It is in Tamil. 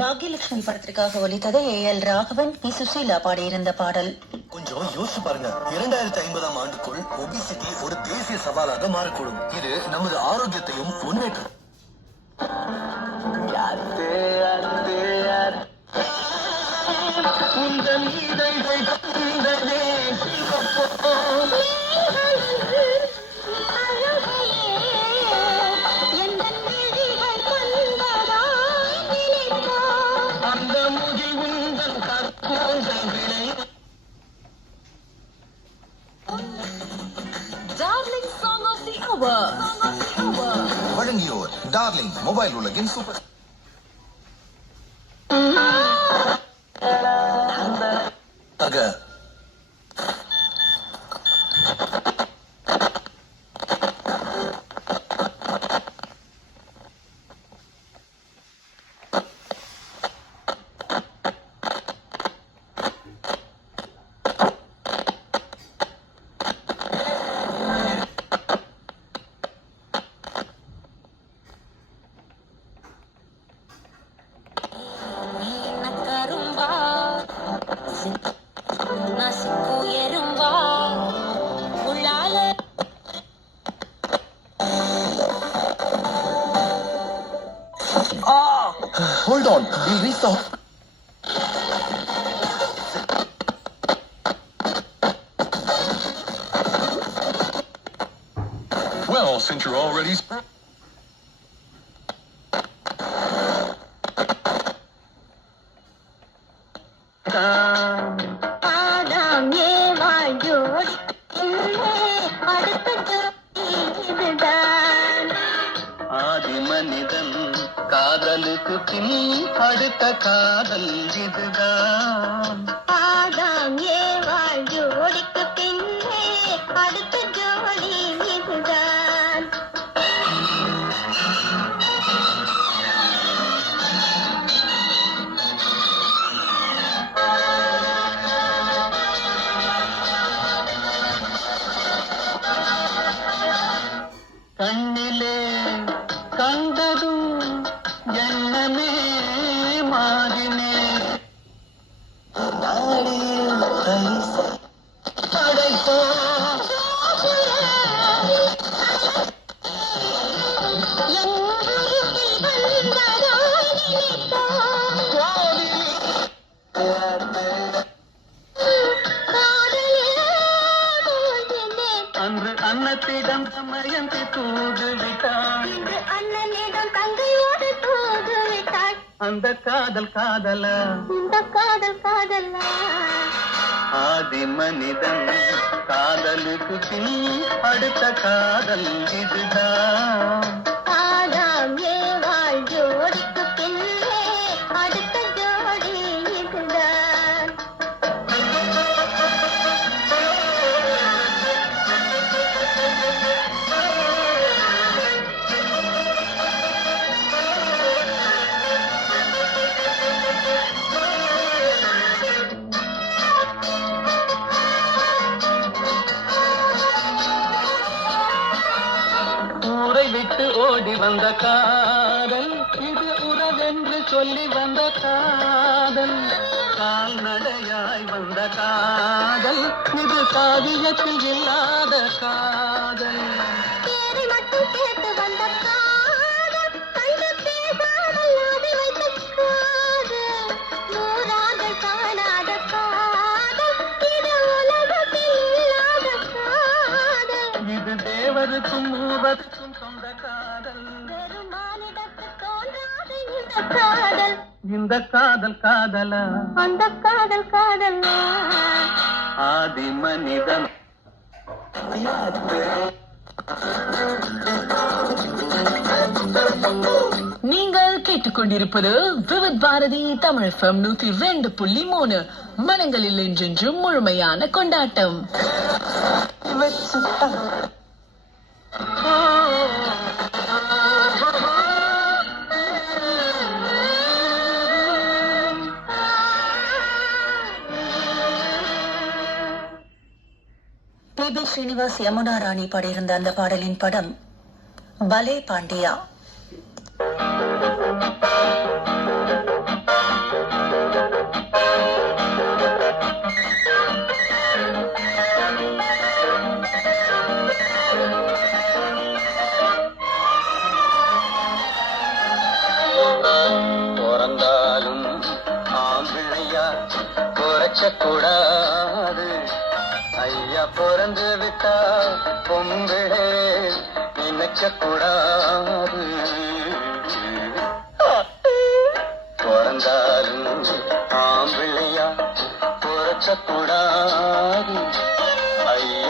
பாக்யலட்சுமி படத்திற்காக ஒலித்தது ஏஎல் ராகவன், பி சுசீலா பாடியிருந்த பாடல். கொஞ்சம் யோசிச்சு பாருங்க. 2050ஆம் ஆண்டுக்குள் ஒபிசிட்டி ஒரு தேசிய சவாலாக மாறக்கூடும். இது நமது ஆரோக்கியத்தையும் முன்னேற்றம். Darling Song of the Hour. வழங்கியோர் டார்லிங் மொபைல் உலகின் super. Hold on, we'll reach the... Well, since you're already... மனிதன் காதலுக்கு பின் அடுத்த காதல் இதுதான். ஆதாம் ஏவாள் ஜோடிக்கு பின்னே அடுத்த ஜோடி இதுதான். கண்ணிலே கண்டதும் எண்ணமே மாறினே படைப்போ அன்று அன்னத்திடம் சமயந்தி தூது விட்டாள். அண்ணனிடம் தங்கையோடு தூது விட்டாள். அந்த காதல் காதலா, இந்த காதல் காதலா. ஆதி மனிதன் காதலுக்கு பின் அடுத்த காதல் இதுதான். ஆதாம் ஏவாள் ஜோடிக்கு பின்னே அடுத்த ஜோடி இதுதான். ஊரை விட்டு ஓடி வந்த காதல், இது உறவென்று சொல்லி வந்த காதல். கால்நடையாய் வந்த காதல், இது காவியத்தில் இல்லாத காதல். பேரை மட்டும் கேட்டு வந்த காதல், கண்டு பேசாமல் ஆதி வைத்த காதல். நூறாக காணாத காதல், இது உலகத்தில் இல்லாத காதல். இது தேவருக்கும் மூவருக்கும் சொந்த காதல். வெறும் மானிடத்து தோன்றாத இந்த காதல். இந்த காதல் காதலா, அந்த காதல் காதலா. ஆதி மனிதன். நீங்கள் கேட்டுக்கொண்டிருப்பது விவித் பாரதி தமிழ் FM 102.3. மனங்களில் என்றென்றும் முழுமையான கொண்டாட்டம். பி.பி. ஸ்ரீனிவாஸ், யமுனா ராணி பாடியிருந்த அந்த பாடலின் படம் பலே பாண்டியா. கூடாது. ஐயா பிறந்து விட்டா பொம்பிளே நினைக்க கூடாது. பிறந்தாலும் ஆம்பிள்ளையா பிறக்க கூடாது.